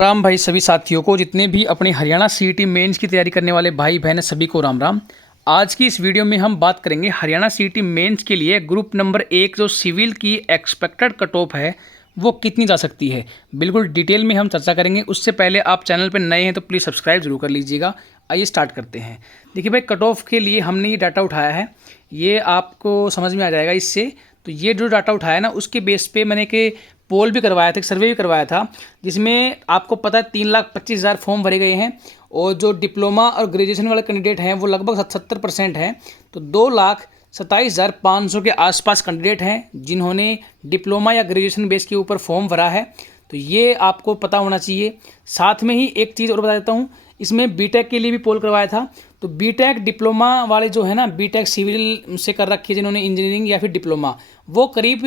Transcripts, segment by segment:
राम भाई सभी साथियों को, जितने भी अपने हरियाणा सीईटी मेंस की तैयारी करने वाले भाई बहन हैं, सभी को राम राम। आज की इस वीडियो में हम बात करेंगे हरियाणा सीईटी मेंस के लिए ग्रुप नंबर 1 जो सिविल की एक्सपेक्टेड कट ऑफ है वो कितनी जा सकती है। बिल्कुल डिटेल में हम चर्चा करेंगे। उससे पहले आप चैनल पर नए हैं तो प्लीज़ सब्सक्राइब जरूर कर लीजिएगा। आइए स्टार्ट करते हैं। देखिए भाई, कट ऑफ के लिए हमने ये डाटा उठाया है, ये आपको समझ में आ जाएगा इससे। तो ये जो डाटा उठाया ना, उसके बेस पे मैंने एक पोल भी करवाया था, एक सर्वे भी करवाया था, जिसमें आपको पता है 3,25,000 फॉर्म भरे गए हैं। और जो डिप्लोमा और ग्रेजुएशन वाले कैंडिडेट हैं वो लगभग 70% हैं। तो 2,27,500 के आसपास कैंडिडेट हैं जिन्होंने डिप्लोमा या ग्रेजुएशन बेस के ऊपर फॉर्म भरा है। तो ये आपको पता होना चाहिए। साथ में ही एक चीज़ और बता देता हूँ, इसमें बीटेक के लिए भी पोल करवाया था। तो बीटेक डिप्लोमा वाले जो है ना, बीटेक सिविल से कर रखी है जिन्होंने इंजीनियरिंग या फिर डिप्लोमा, वो करीब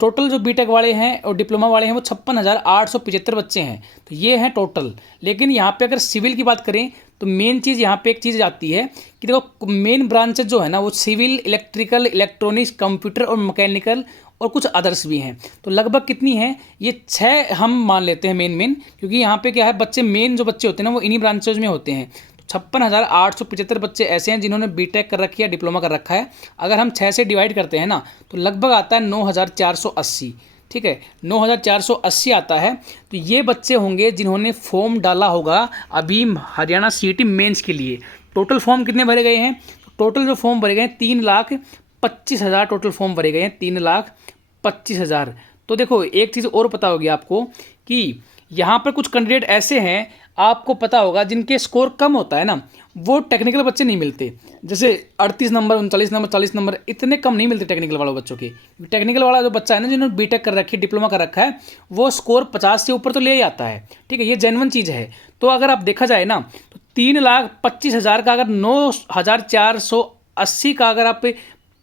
टोटल जो बीटेक वाले हैं और डिप्लोमा वाले हैं वो 56,875 बच्चे हैं। तो ये हैं टोटल। लेकिन यहाँ पे अगर सिविल की बात करें तो मेन चीज़ यहाँ पे एक चीज़ आती है कि देखो, मेन ब्रांचेज जो है ना वो सिविल, इलेक्ट्रिकल, इलेक्ट्रॉनिक्स, कंप्यूटर और मैकेनिकल और कुछ अदर्स भी हैं। तो लगभग कितनी है, ये 6 हम मान लेते हैं मेन, क्योंकि यहाँ पे क्या है, बच्चे मेन जो बच्चे होते हैं ना वो इन्हीं ब्रांचेज में होते हैं। 56,875 बच्चे ऐसे हैं जिन्होंने बीटेक कर रखी है, डिप्लोमा कर रखा है। अगर हम 6 से डिवाइड करते हैं ना तो लगभग आता है 9,480। ठीक है, 9,480 आता है। तो ये बच्चे होंगे जिन्होंने फॉर्म डाला होगा अभी हरियाणा सीईटी मेंस के लिए। टोटल फॉर्म कितने भरे गए हैं? टोटल जो फॉर्म भरे गए हैं 3,25,000 टोटल फॉर्म भरे गए हैं, 3,25,000। तो देखो, एक चीज़ और पता होगी आपको कि यहाँ पर कुछ कैंडिडेट ऐसे हैं, आपको पता होगा, जिनके स्कोर कम होता है ना, वो टेक्निकल बच्चे नहीं मिलते। जैसे 38 नंबर, 39 नंबर, 40 नंबर, इतने कम नहीं मिलते टेक्निकल वालों बच्चों के। टेक्निकल वाला जो बच्चा है ना, जिन्होंने बीटेक कर रखी है, डिप्लोमा कर रखा है, वो स्कोर 50 से ऊपर तो ले ही आता है। ठीक है, ये जेन्युइन चीज़ है। तो अगर आप देखा जाए ना तो 3,25,000 का अगर 9,480 का अगर आप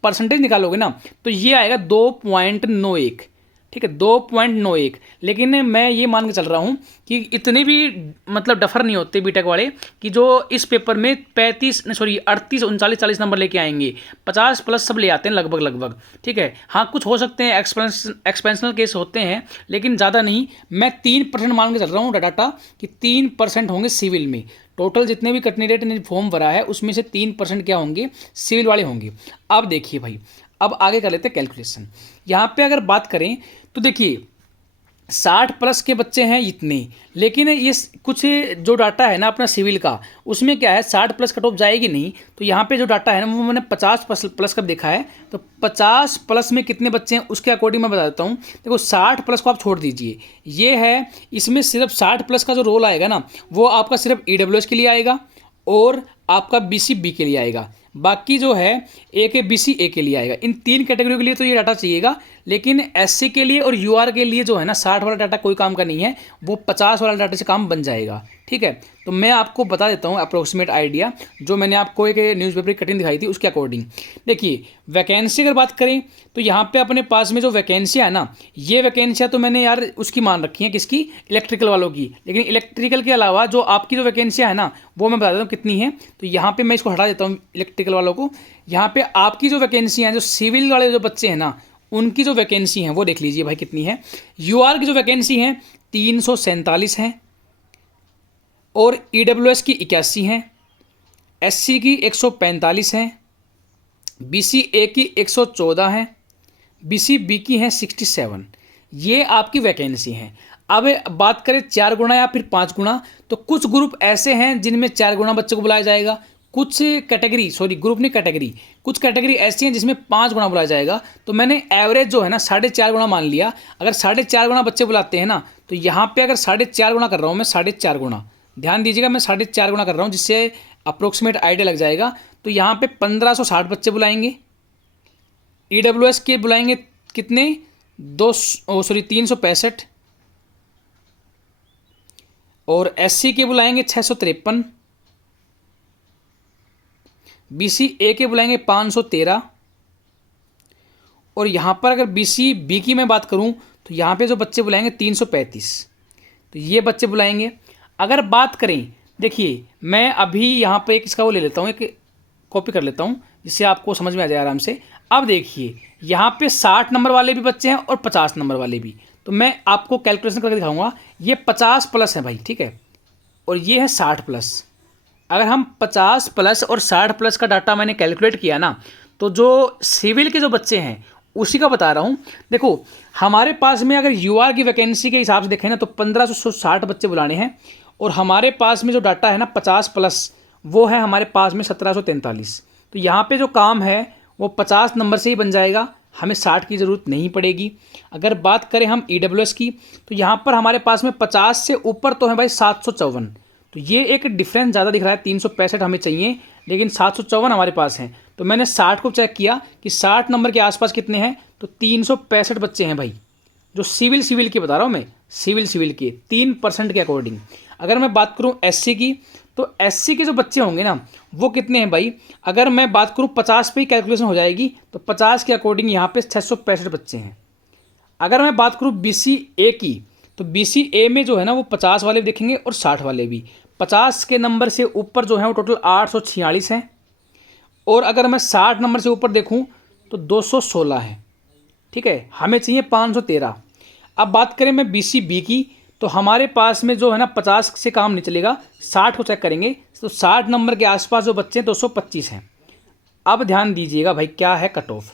परसेंटेज निकालोगे ना तो ये आएगा 2.91। ठीक है, 2.91। लेकिन मैं ये मान के चल रहा हूँ कि इतने भी मतलब डफर नहीं होते बीटेक वाले कि जो इस पेपर में 38, 39, 39, 40 नंबर लेके आएंगे। 50 प्लस सब ले आते हैं लगभग। ठीक है, हाँ कुछ हो सकते हैं एक्सपेंशनल केस होते हैं, लेकिन ज़्यादा नहीं। मैं 3% मान के चल रहा हूँ डाटा कि 3% होंगे सिविल में। टोटल जितने भी कैंडिडेट ने फॉर्म भरा है उसमें से 3% क्या होंगे, सिविल वाले होंगे। अब देखिए भाई, अब आगे कर लेते हैं कैलकुलेशन। यहाँ पे अगर बात करें तो देखिए 60 प्लस के बच्चे हैं इतने, लेकिन ये कुछ जो डाटा है ना अपना सिविल का, उसमें क्या है 60 प्लस कट ऑफ जाएगी नहीं। तो यहाँ पे जो डाटा है ना वो मैंने 50 प्लस का देखा है। तो 50 प्लस में कितने बच्चे हैं उसके अकॉर्डिंग मैं बता देता हूँ। देखो, 60 प्लस को आप छोड़ दीजिए, ये है, इसमें सिर्फ 60 प्लस का जो रोल आएगा ना वो आपका सिर्फ EWS के लिए आएगा और आपका BC के लिए आएगा। बाकी जो है BC के लिए आएगा। इन 3 कैटेगरी के लिए तो ये डाटा चाहिएगा। लेकिन SC के लिए और UR के लिए जो है ना 60 वाला डाटा कोई काम का नहीं है, वो 50 वाला डाटा से काम बन जाएगा। ठीक है, तो मैं आपको बता देता हूँ अप्रोक्सीमेट आइडिया, जो मैंने आपको एक न्यूज़पेपर की कटिंग दिखाई थी उसके अकॉर्डिंग। देखिए, वैकेंसी अगर बात करें तो यहाँ पे अपने पास में जो वैकेंसियाँ है ना, ये वैकेंसियाँ तो मैंने यार उसकी मान रखी हैं, किसकी, इलेक्ट्रिकल वालों की। लेकिन इलेक्ट्रिकल के अलावा जो आपकी जो वैकेंसियाँ है ना वो मैं बता देता हूँ कितनी है। तो यहाँ पर मैं इसको हटा देता हूँ इलेक्ट्रिकल वालों को। यहाँ पर आपकी जो वैकेंसियाँ हैं, जो सिविल वाले जो बच्चे हैं ना, उनकी जो वैकेंसी हैं वो देख लीजिए भाई कितनी है। UR की जो वैकेंसी हैं 347 हैं और EWS की 81 हैं, SC की 145 हैं, BCA की 114 हैं, BCB की हैं 67। ये आपकी वैकेंसी हैं। अब बात करें 4 गुना या फिर 5 गुना, तो कुछ ग्रुप ऐसे हैं जिनमें 4 गुना बच्चों को बुलाया जाएगा। कुछ कैटेगरी, ग्रुप नहीं, कैटेगरी, कुछ कैटेगरी ऐसी हैं जिसमें 5 गुना बुलाया जाएगा। तो मैंने एवरेज जो है ना 4.5 गुना मान लिया। अगर 4.5 गुना बच्चे बुलाते हैं ना, तो यहाँ पे अगर 4.5 गुना कर रहा हूँ मैं, 4.5 गुना, ध्यान दीजिएगा, मैं 4.5 गुना कर रहा हूँ, जिससे अप्रोक्सीमेट आइडिया लग जाएगा। तो यहाँ पे 1560 बच्चे बुलाएंगे। EWS के बुलाएंगे कितने, 365 और SC के बुलाएंगे 653, BCA के बुलाएंगे 513 और यहाँ पर अगर BCB की मैं बात करूँ तो यहाँ पे जो बच्चे बुलाएंगे 335। तो ये बच्चे बुलाएंगे। अगर बात करें, देखिए मैं अभी यहाँ पे एक इसका वो ले लेता हूँ, एक कॉपी कर लेता हूँ जिससे आपको समझ में आ जाए आराम से। अब देखिए, यहाँ पे 60 नंबर वाले भी बच्चे हैं और 50 नंबर वाले भी। तो मैं आपको कैलकुलेशन करके दिखाऊंगा। ये 50 प्लस है भाई, ठीक है, और ये है 60 प्लस। अगर हम 50 प्लस और 60 प्लस का डाटा मैंने कैलकुलेट किया ना, तो जो सिविल के जो बच्चे हैं उसी का बता रहा हूँ। देखो हमारे पास में अगर यूआर की वैकेंसी के हिसाब से देखें ना, तो 1560 बच्चे बुलाने हैं, और हमारे पास में जो डाटा है ना 50 प्लस, वो है हमारे पास में 1743। तो यहाँ पे जो काम है वो 50 नंबर से ही बन जाएगा, हमें 60 की ज़रूरत नहीं पड़ेगी। अगर बात करें हम EWS की, तो यहाँ पर हमारे पास में 50 से ऊपर तो है भाई 754। तो ये एक डिफरेंस ज़्यादा दिख रहा है, 365 हमें चाहिए लेकिन 754 हमारे पास हैं। तो मैंने 60 को चेक किया कि 60 नंबर के आसपास कितने हैं, तो 365 बच्चे हैं भाई, जो सिविल की बता रहा हूँ मैं, सिविल के 3% के अकॉर्डिंग। अगर मैं बात करूँ SC की, तो SC के जो बच्चे होंगे ना वो कितने हैं भाई, अगर मैं बात करूँ 50 पे ही कैलकुलेशन हो जाएगी, तो 50 के अकॉर्डिंग यहाँ पे 665 बच्चे हैं। अगर मैं बात करूँ BCA की, तो BCA में जो है ना वो 50 वाले भी देखेंगे और 60 वाले भी। 50 के नंबर से ऊपर जो है वो टोटल 846 हैं, और अगर मैं 60 नंबर से ऊपर देखूं तो 216 है, ठीक है, हमें चाहिए 513। अब बात करें मैं BCB की, तो हमारे पास में जो है ना 50 से काम नहीं चलेगा, 60 को चेक करेंगे, तो 60 नंबर के आसपास जो बच्चे हैं 225 हैं। अब ध्यान दीजिएगा भाई क्या है कट ऑफ,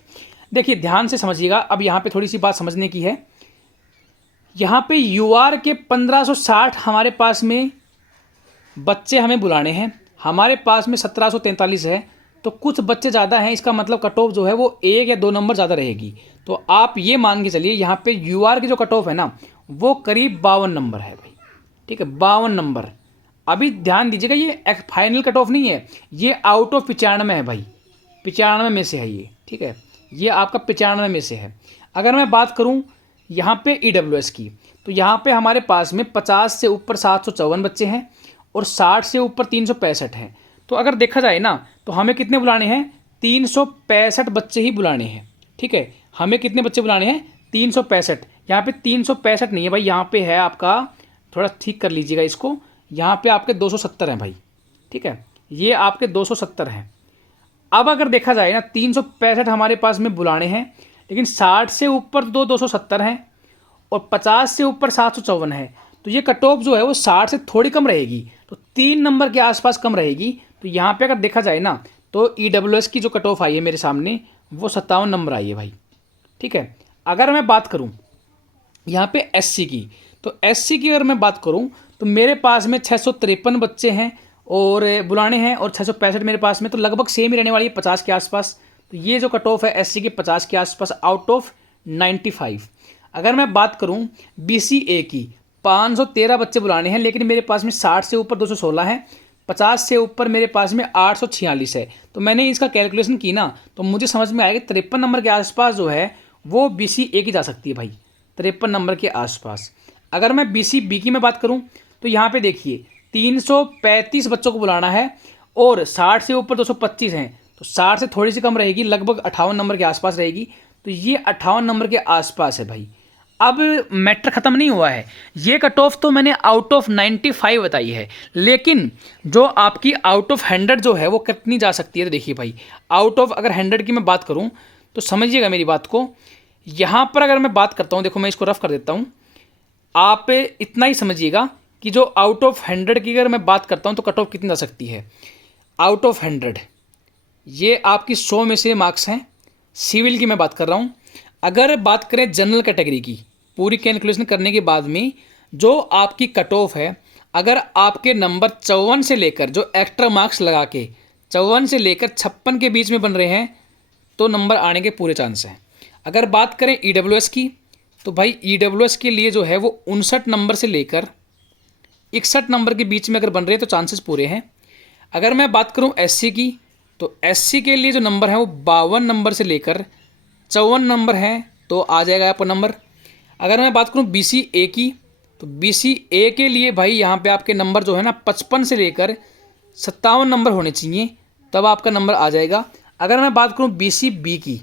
देखिए ध्यान से समझिएगा। अब यहाँ पे थोड़ी सी बात समझने की है। यहाँ पे UR के 1560 हमारे पास में बच्चे हमें बुलाने हैं, हमारे पास में 1743 है, तो कुछ बच्चे ज़्यादा हैं, इसका मतलब कट ऑफ जो है वो 1 या 2 नंबर ज़्यादा रहेगी। तो आप ये मान के चलिए यहाँ पे UR की जो कट ऑफ है ना वो करीब 52 नंबर है भाई, ठीक है, 52 नंबर। अभी ध्यान दीजिएगा, ये फाइनल कट ऑफ नहीं है, ये आउट ऑफ 95 है भाई, 95 में से है ये, ठीक है, ये आपका 95 में से है। अगर मैं बात करूँ यहाँ पे EWS की, तो यहाँ पे हमारे पास में 50 से ऊपर 754 बच्चे हैं और 60 से ऊपर 365 हैं। तो अगर देखा जाए ना तो हमें कितने बुलाने हैं, 365 बच्चे ही बुलाने हैं, ठीक है, हमें कितने बच्चे बुलाने हैं, 365। यहाँ पे 365 नहीं है भाई, यहाँ पे है आपका, थोड़ा ठीक कर लीजिएगा इसको, यहाँ पे आपके 270 हैं भाई, ठीक है, ये आपके 270 हैं। अब अगर देखा जाए ना 365 हमारे पास में बुलाने हैं, लेकिन 60 से ऊपर 270 हैं और 50 से ऊपर 754 है, तो ये कट ऑफ जो है वो 60 से थोड़ी कम रहेगी, तो 3 नंबर के आसपास कम रहेगी। तो यहाँ पे अगर देखा जाए ना तो EWS की जो कट ऑफ आई है मेरे सामने वो 57 नंबर आई है भाई, ठीक है। अगर मैं बात करूँ यहाँ पे SC की, तो SC की अगर मैं बात करूँ तो मेरे पास में 653 बच्चे हैं और बुलाने हैं, और 665 मेरे पास में, तो लगभग सेम ही रहने वाली है 50 के आसपास। तो ये जो कट ऑफ है SC के 50 के आसपास आउट ऑफ 95। अगर मैं बात करूँ BCA की, 513 बच्चे बुलाने हैं, लेकिन मेरे पास में 60 से ऊपर 216 है, 50 से ऊपर मेरे पास में 846 है। तो मैंने इसका कैलकुलेशन की ना तो मुझे समझ में आया कि 53 नंबर के आसपास जो है वो BCA की जा सकती है भाई, 53 नंबर के आसपास। अगर मैं BCB की मैं बात करूँ तो यहाँ पे देखिए 335 बच्चों को बुलाना है और 60 से ऊपर 225 हैं, तो 60 से थोड़ी सी कम रहेगी, लगभग 58 नंबर के आसपास रहेगी। तो ये 58 नंबर के आसपास है भाई। अब मैटर ख़त्म नहीं हुआ है, ये कट ऑफ तो मैंने आउट ऑफ 95 बताई है, लेकिन जो आपकी आउट ऑफ 100 जो है वो कितनी जा सकती है, तो देखिए भाई आउट ऑफ अगर 100 की मैं बात करूँ तो समझिएगा मेरी बात को। यहाँ पर अगर मैं बात करता हूँ, देखो मैं इसको रफ कर देता हूँ, आप इतना ही समझिएगा कि जो आउट ऑफ 100 की अगर मैं बात करता हूँ तो कट ऑफ कितनी जा सकती है। आउट ऑफ 100 ये आपकी 100 में से मार्क्स हैं, सिविल की मैं बात कर रहा हूँ। अगर बात करें जनरल कैटेगरी की, पूरी कैलकुलेशन करने के बाद में जो आपकी कट ऑफ है, अगर आपके नंबर 54 से लेकर, जो एक्स्ट्रा मार्क्स लगा के 54 से लेकर 56 के बीच में बन रहे हैं, तो नंबर आने के पूरे चांस हैं। अगर बात करें EWS की, तो भाई EWS के लिए जो है वो 59 नंबर से लेकर 61 नंबर के बीच में अगर बन रहे हैं तो चांसेस पूरे हैं। अगर मैं बात करूं SC की, तो SC के लिए जो नंबर है वो 52 नंबर से लेकर 54 नंबर है, तो आ जाएगा आपका नंबर। अगर मैं बात करूं BCA की, तो BCA के लिए भाई यहाँ पे आपके नंबर जो है ना 55 से लेकर 57 नंबर होने चाहिए, तब आपका नंबर आ जाएगा। अगर मैं बात करूं BCB की,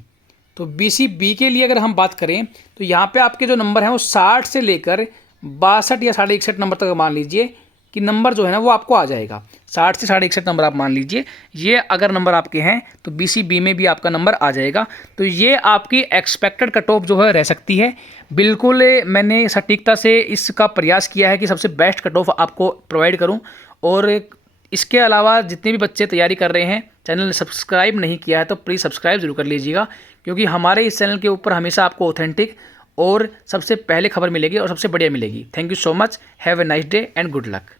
तो BCB के लिए अगर हम बात करें तो यहाँ पे आपके जो नंबर हैं वो 60 से लेकर 62 या 61 नंबर तक मान लीजिए कि नंबर जो है ना वो आपको आ जाएगा। 60 से 61.5 नंबर आप मान लीजिए। ये अगर नंबर आपके हैं तो BCB में भी आपका नंबर आ जाएगा। तो ये आपकी एक्सपेक्टेड कट ऑफ जो है रह सकती है। बिल्कुल मैंने सटीकता से इसका प्रयास किया है कि सबसे बेस्ट कट ऑफ आपको प्रोवाइड करूँ। और इसके अलावा जितने भी बच्चे तैयारी कर रहे हैं, चैनल सब्सक्राइब नहीं किया है तो प्लीज़ सब्सक्राइब जरूर कर लीजिएगा, क्योंकि हमारे इस चैनल के ऊपर हमेशा आपको ऑथेंटिक और सबसे पहले खबर मिलेगी और सबसे बढ़िया मिलेगी। Thank you so much, have a nice day and good luck.